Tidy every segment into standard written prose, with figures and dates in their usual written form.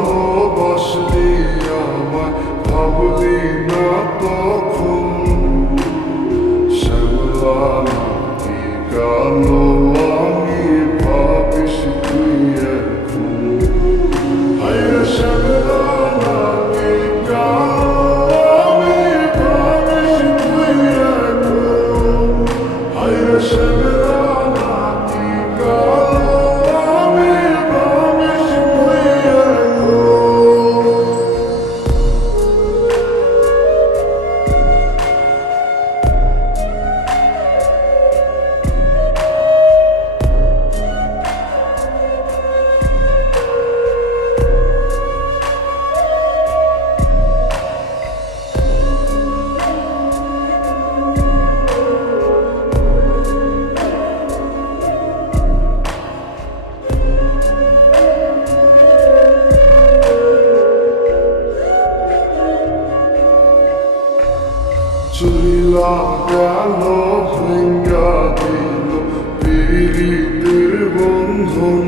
ভালোবাসলি আমায় ভাবলি না তখন শ্যামলা নাকি কালো আমি ভাবিস তুই এখন হায়রে শ্যামলা নাকি কালো আমি ভাবিস তুই এখন হায়রে শ্যামলা নাকি কালো আমি ভাবিস তুই এখন চুলা গেল ভেঙ্গা দিল পীড়িতের বন্ধন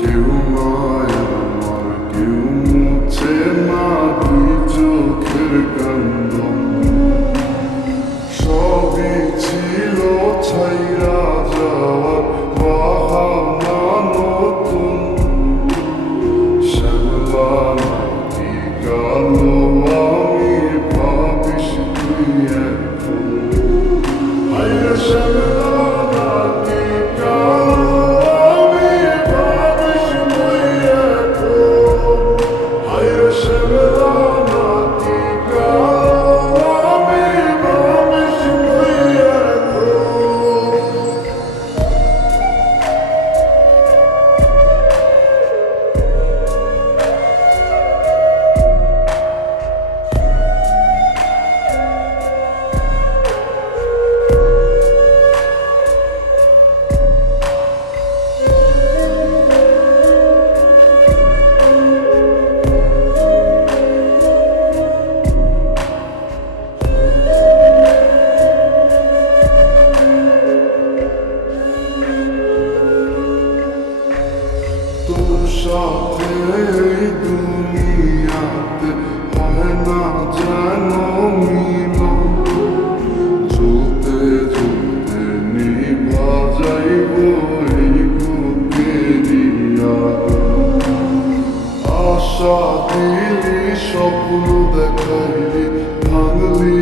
কেউ নয় আমার কেউ মুছে না দুই চোখের কান্দন সবই ছিল ছাইরা যাওয়ার বাহানা নতুন শ্যামলা নাকি কালো আমি ভাবিস তুই এখন হায়রে শ্যামলা নাকি কালো আমি ভাবিস তুই এখন হায়রে শ্যামলা নাকি কালো আমি ভাবিস তুই এখন তোর সাথে এই দুনিয়াতে হয় না যেন মিল জ্বলতে জ্বলতে নিভা যাইব এই বুকেরই আগুন আশা দিলি স্বপ্ন দেখাইলি ভাঙলি